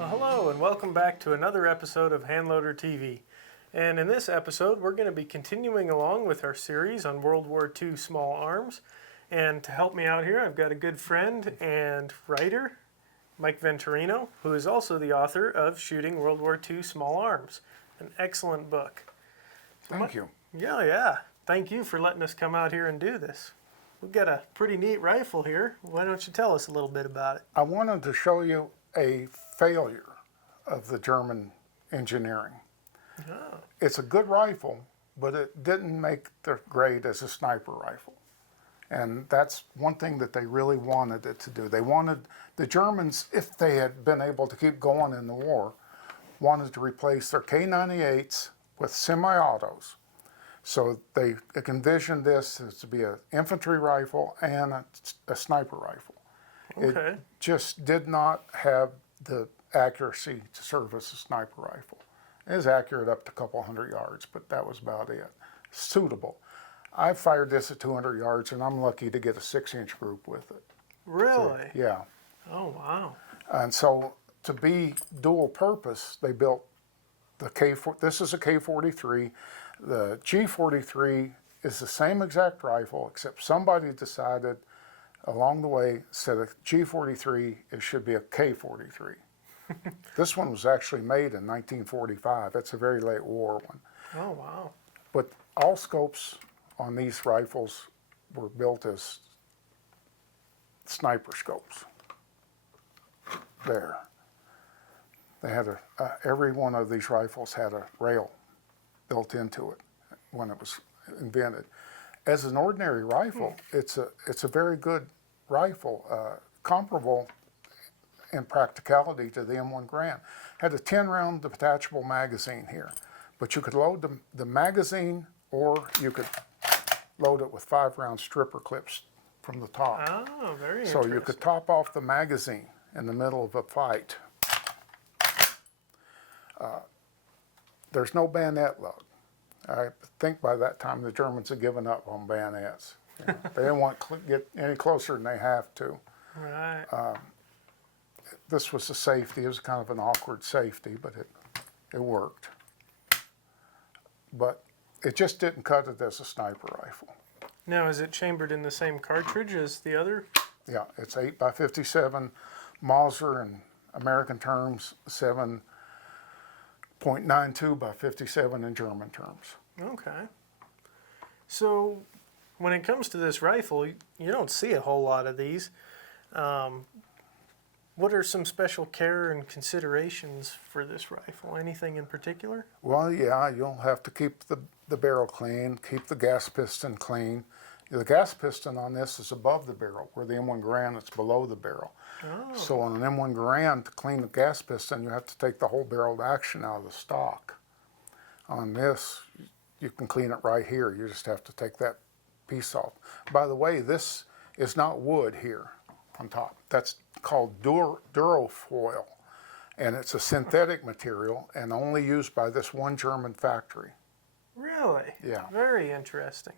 Well, hello and welcome back to another episode of Handloader TV. And in this episode, we're going to be continuing along with our series on World War II small arms. And to help me out here, I've got a good friend and writer, Mike Venturino, who is also the author of Shooting World War II Small Arms, an excellent book. Thank you. Yeah. Thank you for letting us come out here and do this. We've got a pretty neat rifle here. Why don't you tell us a little bit about it? I wanted to show you a failure of the German engineering. Oh. It's a good rifle, but it didn't make the grade as a sniper rifle. And that's one thing that they really wanted it to do. They wanted, the Germans, if they had been able to keep going in the war, wanted to replace their K98s with semi-autos. So they envisioned this as to be an infantry rifle and a sniper rifle. Okay. It just did not have the accuracy to serve as a sniper rifle. It was accurate up to a couple hundred yards, but that was about it. Suitable. I fired this at 200 yards, and I'm lucky to get a 6-inch group with it. Really? So, yeah. Oh, wow. And so to be dual purpose, they built the K4. This is a K43. The G43 is the same exact rifle, except somebody decided along the way, instead of G43, it should be a K43. This one was actually made in 1945. It's a very late war one. Oh, wow. But all scopes on these rifles were built as sniper scopes. There. They had every one of these rifles had a rail built into it when it was invented. As an ordinary rifle, it's a very good rifle, comparable in practicality to the M1 Garand. Had a 10-round detachable magazine here, but you could load the magazine, or you could load it with 5-round stripper clips from the top. Oh, very So interesting. you could top off the magazine in the middle of a fight. There's no bayonet load. I think by that time the Germans had given up on bayonets. They didn't want to get any closer than they have to. Right. This was a safety. It was kind of an awkward safety, but it worked. But it just didn't cut it as a sniper rifle. Now, is it chambered in the same cartridge as the other? Yeah, it's 8x57 Mauser in American terms, 7.92 by 57 in German terms. Okay. So, when it comes to this rifle, you don't see a whole lot of these. What are some special care and considerations for this rifle? Anything in particular? Well, yeah, you'll have to keep the barrel clean, keep the gas piston clean. The gas piston on this is above the barrel, where the M1 Garand it's below the barrel. Oh. So on an M1 Garand, to clean the gas piston, you have to take the whole barreled action out of the stock. On this, you can clean it right here. You just have to take that piece off. By the way, this is not wood here on top. That's called Durofoil, and it's a synthetic material and only used by this one German factory. Really? Yeah. Very interesting.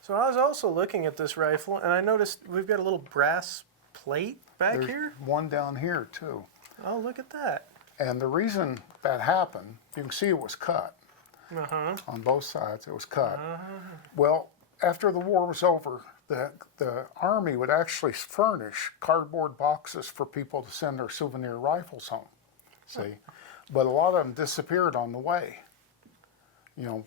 So I was also looking at this rifle, and I noticed we've got a little brass plate back There's here. one down here too. Oh, look at that. And the reason that happened, you can see it was cut Uh-huh. on both sides. It was cut. Well, after the war was over, the Army would actually furnish cardboard boxes for people to send their souvenir rifles home. See, but a lot of them disappeared on the way. You know,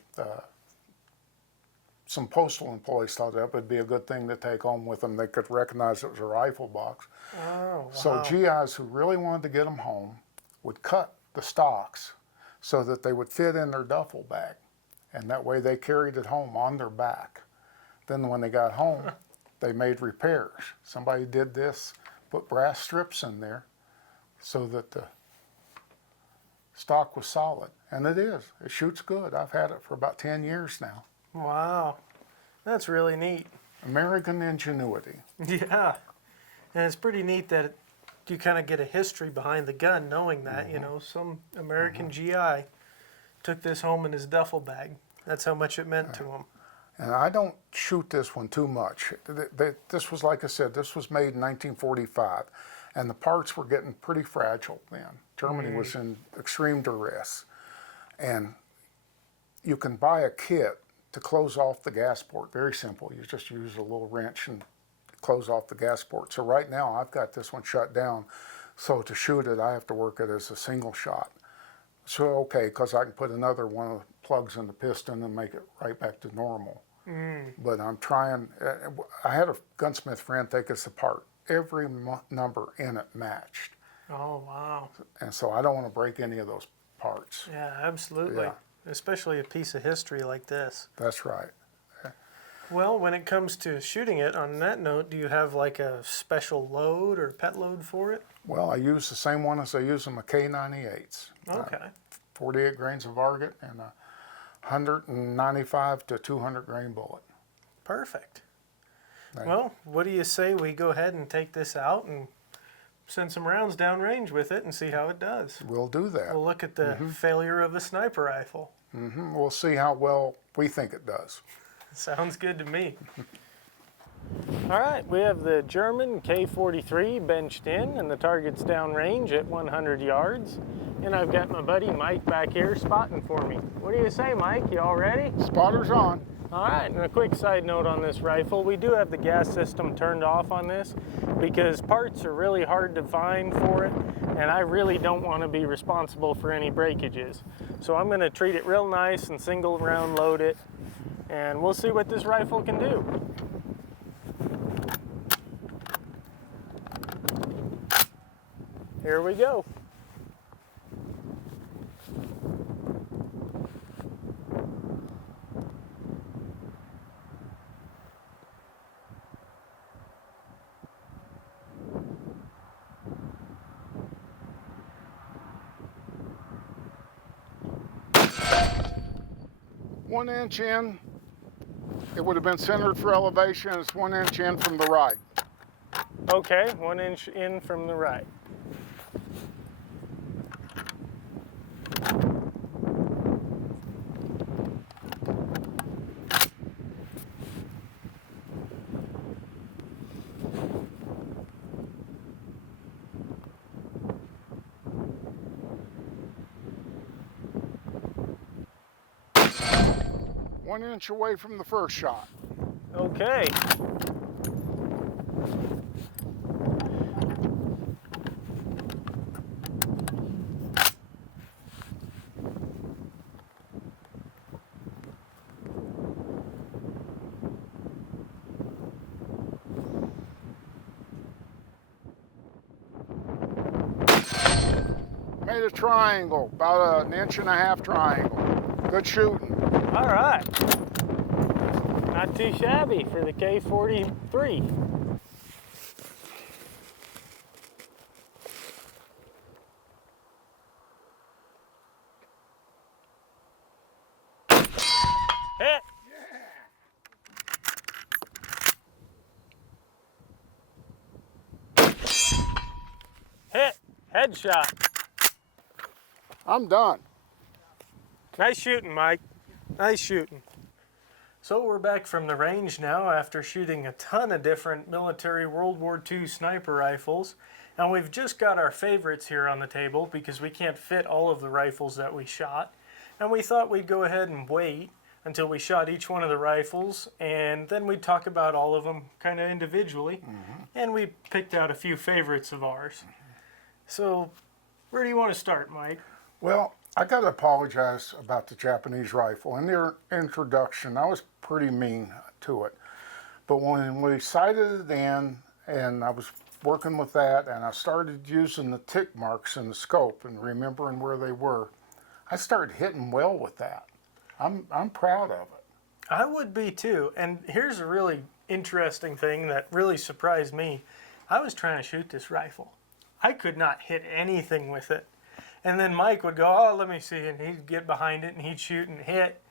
some postal employees thought that would be a good thing to take home with them. They could recognize it was a rifle box. Oh, wow. So GIs who really wanted to get them home would cut the stocks so that they would fit in their duffel bag. And that way they carried it home on their back. Then when they got home, they made repairs. Somebody did this, put brass strips in there so that the stock was solid. And it is. It shoots good. I've had it for about 10 years now. Wow. That's really neat. American ingenuity. Yeah. And it's pretty neat that you kind of get a history behind the gun knowing that, you know, some American GI took this home in his duffel bag. That's how much it meant to him. And I don't shoot this one too much. This was, like I said, this was made in 1945. And the parts were getting pretty fragile then. Germany was in extreme duress. And you can buy a kit to close off the gas port. Very simple. You just use a little wrench and close off the gas port. So right now I've got this one shut down. So to shoot it, I have to work it as a single shot. So okay, because I can put another one of the plugs in the piston and make it right back to normal. But I'm trying. I had a gunsmith friend take us apart. Every number in it matched. Oh, wow. And so I don't want to break any of those parts. Yeah, absolutely. Yeah. Especially a piece of history like this. That's right. Well, when it comes to shooting it, on that note, do you have like a special load or pet load for it? Well, I use the same one as I use in my K98s. Okay. 48 grains of varget and a 195 to 200 grain bullet. Perfect. Right. Well, what do you say we go ahead and take this out and send some rounds downrange with it and see how it does? We'll do that. We'll look at the failure of a sniper rifle. We'll see how well we think it does. Sounds good to me. All right, we have the German K43 benched in and the target's downrange at 100 yards. And I've got my buddy Mike back here spotting for me. What do you say, Mike? You all ready? Spotter's on. All right, and a quick side note on this rifle, we do have the gas system turned off on this because parts are really hard to find for it, and I really don't want to be responsible for any breakages. So I'm going to treat it real nice and single round load it, and we'll see what this rifle can do. Here we go. One inch in, it would have been centered for elevation. It's 1 inch in from the right. Okay, 1 inch in from the right. One inch away from the first shot. Okay. Made a triangle, about an inch and a half triangle. Good shooting. All right. Not too shabby for the K43. Hit. Hit. Headshot. I'm done. Nice shooting, Mike. Nice shooting. So we're back from the range now after shooting a ton of different military World War II sniper rifles. And we've just got our favorites here on the table because we can't fit all of the rifles that we shot. And we thought we'd go ahead and wait until we shot each one of the rifles, and then we'd talk about all of them kind of individually. And we picked out a few favorites of ours. So where do you want to start, Mike? Well, I got to apologize about the Japanese rifle. In their introduction, I was pretty mean to it. But when we sighted it in, and I was working with that, and I started using the tick marks in the scope and remembering where they were, I started hitting well with that. I'm proud of it. I would be too. And here's a really interesting thing that really surprised me. I was trying to shoot this rifle. I could not hit anything with it. And then Mike would go, oh, let me see. And he'd get behind it and he'd shoot and hit.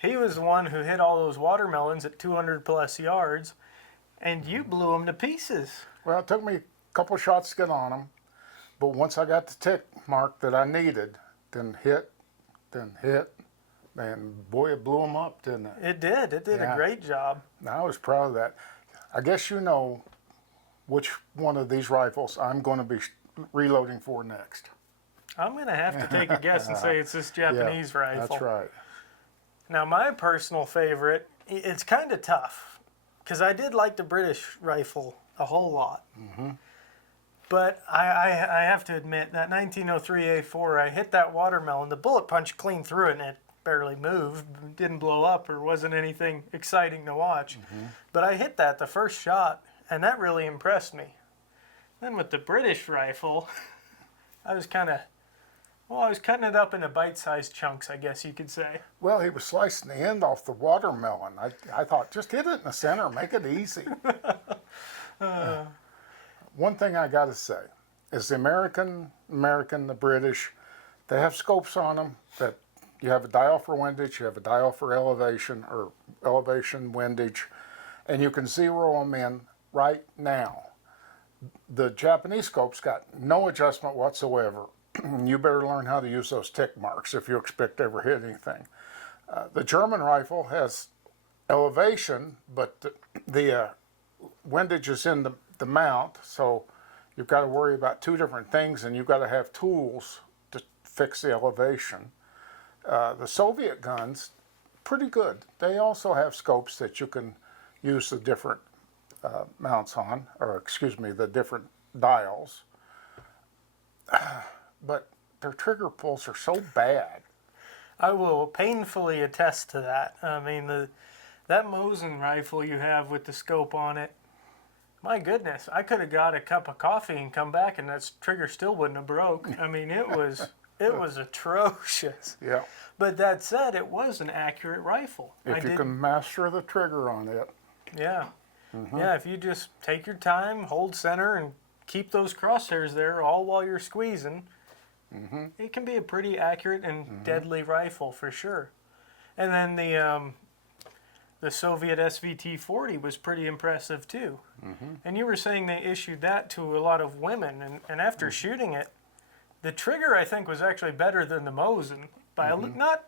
He was the one who hit all those watermelons at 200 plus yards. And you blew them to pieces. Well, it took me a couple of shots to get on them. But once I got the tick mark that I needed, then hit, and boy, it blew them up, didn't it? It did. It did a great job. I was proud of that. I guess you know, which one of these rifles I'm going to be reloading for next. I'm going to have to take a guess and say it's this Japanese rifle. That's right. Now, my personal favorite, it's kind of tough, because I did like the British rifle a whole lot. But I have to admit, that 1903A4, I hit that watermelon, the bullet punched clean through it, and it barely moved, didn't blow up, or wasn't anything exciting to watch. But I hit that the first shot, and that really impressed me. Then with the British rifle, I was cutting it up into bite-sized chunks, I guess you could say. Well, he was slicing the end off the watermelon. I thought, just hit it in the center, make it easy. One thing I got to say is the American, the British, they have scopes on them that you have a dial for windage, you have a dial for elevation, or elevation, windage, and you can zero them in right now. The Japanese scope's got no adjustment whatsoever. You better learn how to use those tick marks if you expect to ever hit anything. The German rifle has elevation, but the windage is in the mount, so you've got to worry about two different things, and you've got to have tools to fix the elevation. The Soviet guns, pretty good. They also have scopes that you can use the different mounts on, or excuse me, the different dials. But their trigger pulls are so bad. I will painfully attest to that. I mean, that Mosin rifle you have with the scope on it, my goodness, I could have got a cup of coffee and come back and that trigger still wouldn't have broke. I mean, it was atrocious. Yeah. But that said, it was an accurate rifle. If you can master the trigger on it. Yeah. Yeah, if you just take your time, hold center, and keep those crosshairs there all while you're squeezing, it can be a pretty accurate and deadly rifle for sure. And then the Soviet SVT-40 was pretty impressive too. And you were saying they issued that to a lot of women, and after shooting it, the trigger I think was actually better than the Mosin. By not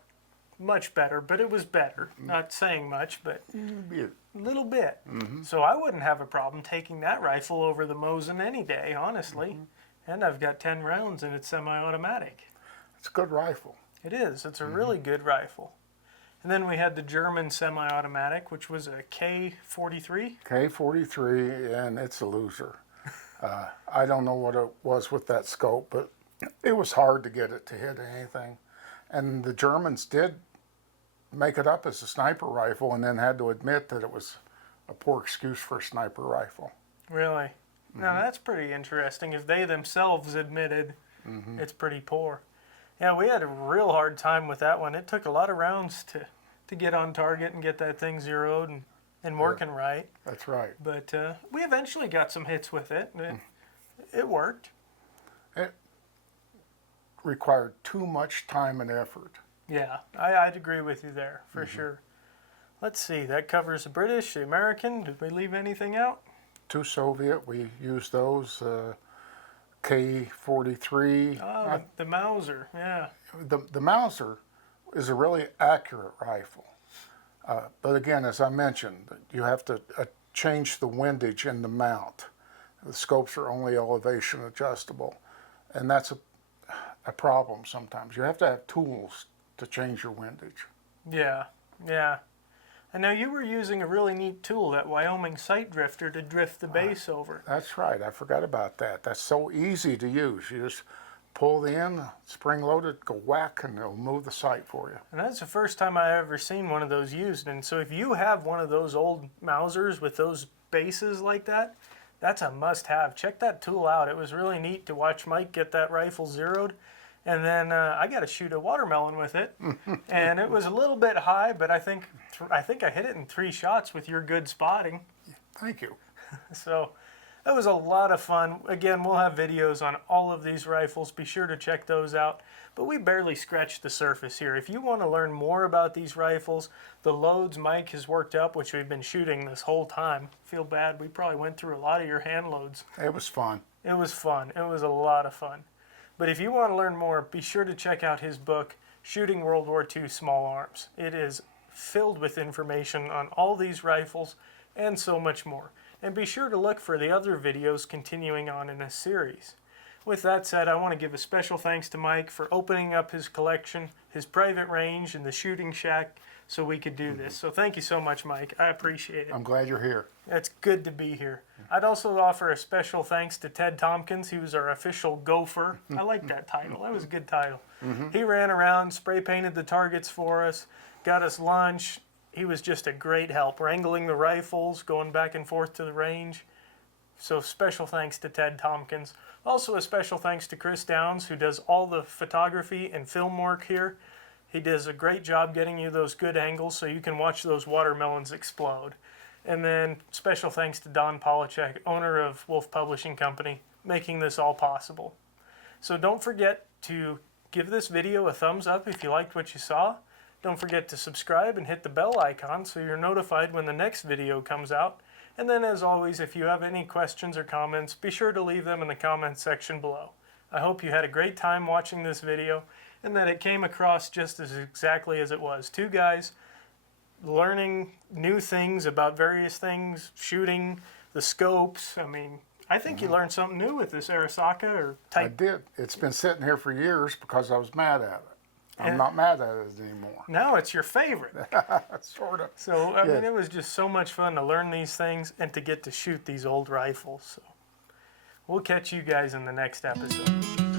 much better, but it was better. Not saying much, but a little bit. So I wouldn't have a problem taking that rifle over the Mosin any day, honestly. And I've got 10 rounds and it's semi-automatic. It's a good rifle. It is. It's a really good rifle. And then we had the German semi-automatic, which was a K43. K43, and it's a loser. I don't know what it was with that scope, but it was hard to get it to hit anything. And the Germans did make it up as a sniper rifle and then had to admit that it was a poor excuse for a sniper rifle. Really? Now that's pretty interesting. If they themselves admitted it's pretty poor. Yeah, we had a real hard time with that one. It took a lot of rounds to get on target and get that thing zeroed and working right. That's right. But we eventually got some hits with it. It worked. It required too much time and effort. Yeah, I'd agree with you there, for sure. Let's see, that covers the British, the American. Did we leave anything out? Two Soviet, we used those. K43. Oh, the Mauser, yeah. The Mauser is a really accurate rifle. But again, as I mentioned, you have to change the windage in the mount. The scopes are only elevation adjustable. And that's a problem sometimes. You have to have tools to change your windage. Yeah, yeah. And now you were using a really neat tool, that Wyoming sight drifter, to drift the base over. That's right. I forgot about that. That's so easy to use. You just pull the end, spring load it, go whack, and it'll move the sight for you. And that's the first time I ever seen one of those used. And so if you have one of those old Mausers with those bases like that, that's a must-have. Check that tool out. It was really neat to watch Mike get that rifle zeroed. And then I got to shoot a watermelon with it, and it was a little bit high, but I think I hit it in 3 shots with your good spotting. Thank you. So that was a lot of fun. Again, we'll have videos on all of these rifles. Be sure to check those out. But we barely scratched the surface here. If you want to learn more about these rifles, the loads Mike has worked up, which we've been shooting this whole time. Feel bad. We probably went through a lot of your hand loads. It was fun. It was fun. It was a lot of fun. But if you want to learn more, be sure to check out his book, Shooting World War II Small Arms. It is filled with information on all these rifles and so much more. and be sure to look for the other videos continuing on in this series. With that said, I want to give a special thanks to Mike for opening up his collection, his private range, and the shooting shack so we could do this. So thank you so much, Mike. I appreciate it. I'm glad you're here. It's good to be here. I'd also offer a special thanks to Ted Tompkins. He was our official gopher. I like that title. That was a good title. He ran around, spray painted the targets for us, got us lunch. He was just a great help, wrangling the rifles, going back and forth to the range. So special thanks to Ted Tompkins. Also a special thanks to Chris Downs, who does all the photography and film work here. He does a great job getting you those good angles so you can watch those watermelons explode. And then special thanks to Don Polachek, owner of Wolf Publishing Company, making this all possible. So don't forget to give this video a thumbs up if you liked what you saw. Don't forget to subscribe and hit the bell icon so you're notified when the next video comes out. And then, as always, if you have any questions or comments, be sure to leave them in the comments section below. I hope you had a great time watching this video and that it came across just as exactly as it was. Two guys learning new things about various things, shooting, the scopes. I mean, I think you learned something new with this Arasaka or I type. did. It's been sitting here for years because I was mad at it. I'm not mad at it anymore. Now it's your favorite. Sort of. So, I Yeah. mean, it was just so much fun to learn these things and to get to shoot these old rifles. So, we'll catch you guys in the next episode.